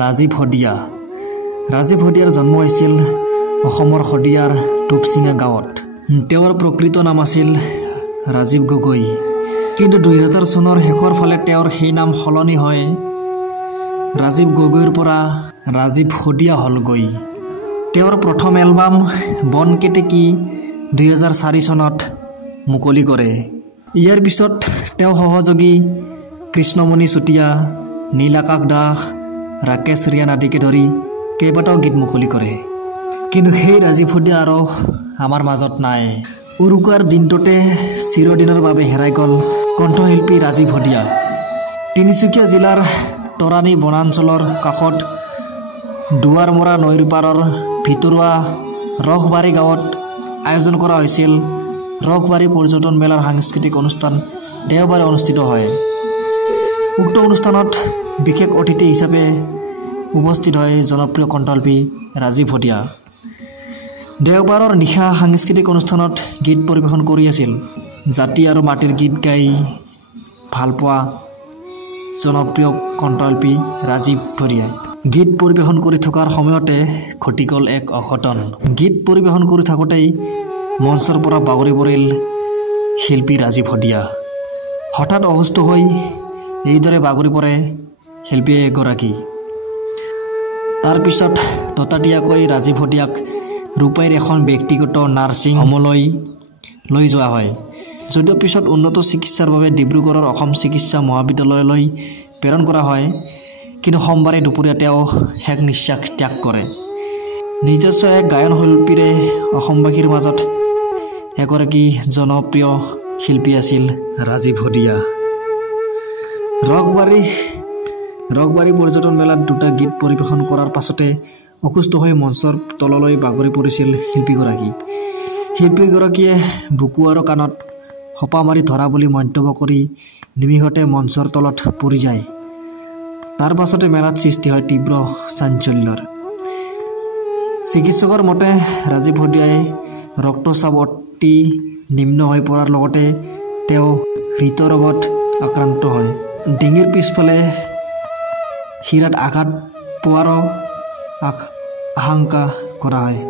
ৰাজীৱ শদিয়া। ৰাজীৱ শদিয়াৰ জন্ম হৈছিল অসমৰ শদিয়াৰ টুপচিঙা গাঁৱত। তেওঁৰ প্ৰকৃত নাম আছিল ৰাজীৱ গগৈ, কিন্তু 2000 চনৰ শেষৰ ফালে তেওঁৰ সেই নাম সলনি হয় ৰাজীৱ গগৈৰ পৰা ৰাজীৱ শদিয়া হ'লগৈ। তেওঁৰ প্ৰথম এলবাম বন কেতেকী 2004 চনত মুকলি কৰে। ইয়াৰ পিছত তেওঁ সহযোগী কৃষ্ণমণি চুতীয়া, নীল আকাশ দাস, ৰাকেশ ৰিয়ান আদিকে ধৰি কেইবাটাও গীত মুকলি কৰে। কিন্তু সেই ৰাজীৱ শদিয়া আৰু আমাৰ মাজত নাই। উৰুকাৰ দিনটোতে চিৰদিনৰ বাবে হেৰাই গ'ল কণ্ঠশিল্পী ৰাজীৱ শদিয়া। তিনিচুকীয়া জিলাৰ তৰাণী বনাঞ্চলৰ কাষত দুৱাৰমৰা নৈৰ পাৰৰ ভিতৰুৱা ৰসবাৰী গাঁৱত আয়োজন কৰা হৈছিল ৰসবাৰী পৰ্যটন মেলাৰ সাংস্কৃতিক অনুষ্ঠান দেওবাৰে অনুষ্ঠিত হয়। উক্ত অনুষ্ঠানত বিশেষ অতিথি হিচাপে উপস্থিত হয় জনপ্ৰিয় কণ্ঠশিল্পী ৰাজীৱ শদিয়া। দেওবাৰৰ নিশা সাংস্কৃতিক অনুষ্ঠানত গীত পৰিৱেশন কৰি আছিল জাতি আৰু মাটিৰ গীত গাই ভালপোৱা জনপ্ৰিয় কণ্ঠশিল্পী ৰাজীৱ শদিয়াই। গীত পৰিৱেশন কৰি থকাৰ সময়তে ঘটি গ'ল এক অঘটন। গীত পৰিৱেশন কৰি থাকোঁতেই মঞ্চৰ পৰা বাগৰি পৰিল শিল্পী ৰাজীৱ শদিয়া। হঠাৎ অসুস্থ হৈ এইদৰে বাগৰি পৰে শিল্পী এগৰাকী। তাৰপিছত ততাতৈয়াকৈ ৰাজীৱ শদিয়াক ৰূপাইৰ এখন ব্যক্তিগত নাৰ্ছিং হোমলৈ লৈ যোৱা হয়। যদিও পিছত উন্নত চিকিৎসাৰ বাবে ডিব্ৰুগড়ৰ অসম চিকিৎসা মহাবিদ্যালয়লৈ প্ৰেৰণ কৰা হয়, কিন্তু সোমবাৰে দুপৰীয়া তেওঁ শেষ নিশ্বাস ত্যাগ কৰে। নিজস্ব এক গায়ন শিল্পীৰে অসমবাসীৰ মাজত এগৰাকী জনপ্ৰিয় শিল্পী আছিল ৰাজীৱ শদিয়া। ৰসবাৰী পৰ্যটন মেলাত দুটা গীত পৰিৱেশন কৰাৰ পাছতে অসুস্থ হৈ মঞ্চৰ তললৈ বাগৰি পৰিছিল শিল্পীগৰাকী। শিল্পীগৰাকীয়ে বুকু আৰু কাণত সোপা মাৰি ধৰা বুলি মন্তব্য কৰি নিমিষতে মঞ্চৰ তলত পৰি যায়। তাৰ পাছতে মেলাত সৃষ্টি হয় তীব্ৰ চাঞ্চল্যৰ। চিকিৎসকৰ মতে ৰাজীৱ শদিয়াই ৰক্তচাপ অতি নিম্ন হৈ পৰাৰ লগতে তেওঁ হৃদৰোগত আক্ৰান্ত হয়। ডিঙিৰ পিছফালে শিৰাত আঘাত পোৱাৰো আশংকা কৰা হয়।